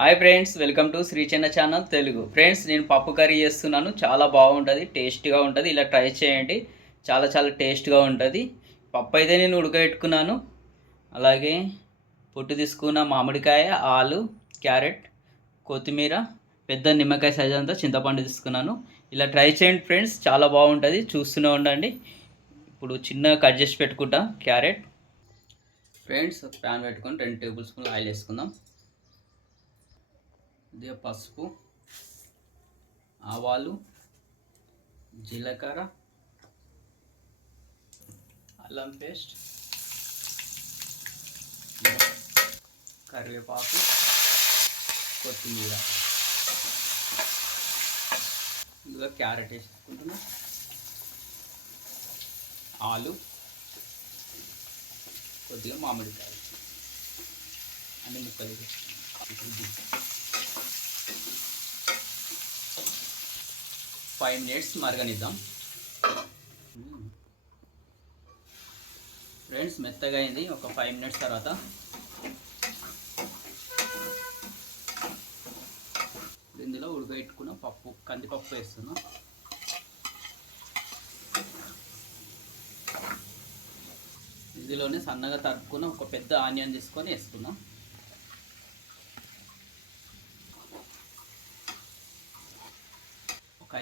Hi friends welcome to Shri Chinna channel Telugu friends నేను పప్పు curry చేస్తున్నాను. చాలా బాగుంటుంది టేస్ట్గా ఉంటుంది. ఇలా ట్రై చేయండి. చాలా చాలా టేస్ట్గా ఉంటుంది. పప్పు అయితే నేను ఉడకబెట్టుకున్నాను. అలాగే పొట్టు తీసుకున్న మామిడికాయ ఆలు క్యారెట్ కొత్తిమీర పెద్ద నిమ్మకాయ సైజ్ అంతా చింతపండు తీసుకున్నాను. ఇలా ట్రై చేయండి ఫ్రెండ్స్ చాలా బాగుంటుంది. చూస్తూనే ఉండండి. ఇప్పుడు చిన్నగా కట్ చేసి పెట్టుకుంటా. క్యారెట్. ఫ్రెండ్స్ ప్యాన్ పెట్టుకొని రెండు టేబుల్ స్పూన్ ఆయిల్ వేసుకుందాం. ఇదే పసుపు ఆవాలు జీలకర్ర అల్లం పేస్ట్ కరివేపాకు కొత్తిమీర. ఇందులో క్యారెట్ వేసుకుంటున్నా ఆలు కొద్దిగా మామిడికాయ అన్ని ముక్కలు వేసేసుకుంటాం. ఫైవ్ మినిట్స్ మరగనిద్దాం. ఫ్రెండ్స్ మెత్తగా అయింది. ఒక ఫైవ్ మినిట్స్ తర్వాత. ఇందులో ఉడకబెట్టుకున్న పప్పు కందిపప్పు వేస్తున్నాం. ఇందులోనే సన్నగా తరుపుకున్న ఒక పెద్ద ఆనియన్ తీసుకొని వేసుకున్నాం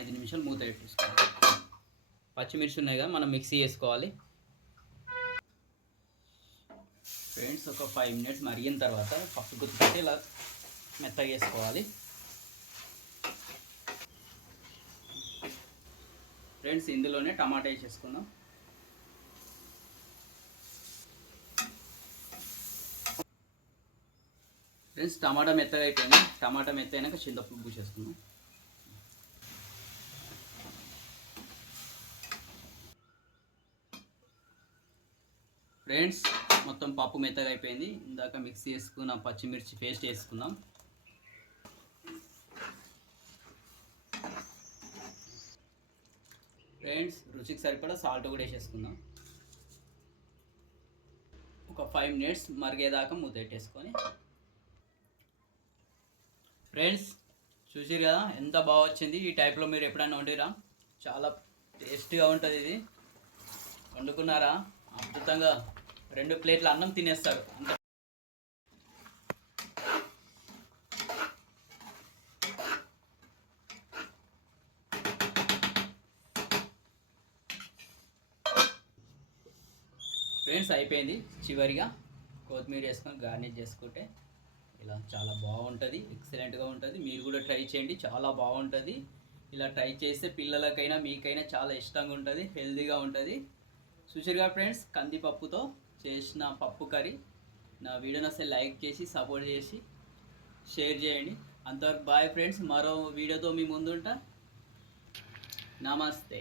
ఐదు నిమిషాలు మూత పెట్టేసుకోవాలి. పచ్చిమిర్చి ఉన్నాయి కదా మనం మిక్సీ చేసుకోవాలి. ఫ్రెండ్స్ ఒక ఫైవ్ మినిట్స్ మరిగిన తర్వాత పప్పు గుర్తుపెట్టి ఇలా మెత్తగా వేసుకోవాలి ఫ్రెండ్స్ ఇందులోనే టమాటా వేసేసుకుందాం. ఫ్రెండ్స్ టమాటా మెత్తగా అయిపోయింది. టమాటా మెత్త అయినాక చింతపప్పు పూసేసుకుందాం. ఫ్రెండ్స్ మొత్తం పప్పు మెత్తగా అయిపోయింది. ఇందాక మిక్సీ వేసుకున్న పచ్చిమిర్చి పేస్ట్ వేసుకుందాం. ఫ్రెండ్స్ రుచికి సరిపడా సాల్ట్ కూడా వేసేసుకుందాం. ఒక ఫైవ్ మినిట్స్ మరిగేదాకా మూత పెట్టేసుకొని ఫ్రెండ్స్ చూసిరు కదా ఎంత బాగా వచ్చింది. ఈ టైప్లో మీరు ఎప్పుడైనా వండిరా? చాలా టేస్ట్గా ఉంటుంది ఇది. వండుకున్నారా? అద్భుతంగా రెండు ప్లేట్ల అన్నం తినేస్తారు అంత ఫ్రెండ్స్ అయిపోయింది చివరిగా. కొత్తిమీర వేసుకొని గార్నిష్ చేసుకుంటే ఇలా చాలా బాగుంటుంది ఎక్సలెంట్గా ఉంటుంది. మీరు కూడా ట్రై చేయండి చాలా బాగుంటుంది. ఇలా ట్రై చేస్తే పిల్లలకైనా మీకైనా చాలా ఇష్టంగా ఉంటుంది హెల్తీగా ఉంటుంది. చూసారుగా ఫ్రెండ్స్ కందిపప్పుతో చేసిన పప్పు కర్రీ. నా వీడియోని అసలు లైక్ చేసి సపోర్ట్ చేసి షేర్ చేయండి. అంతవరకు బాయ్ ఫ్రెండ్స్ మరో వీడియోతో మీ ముందుంటా. నమస్తే.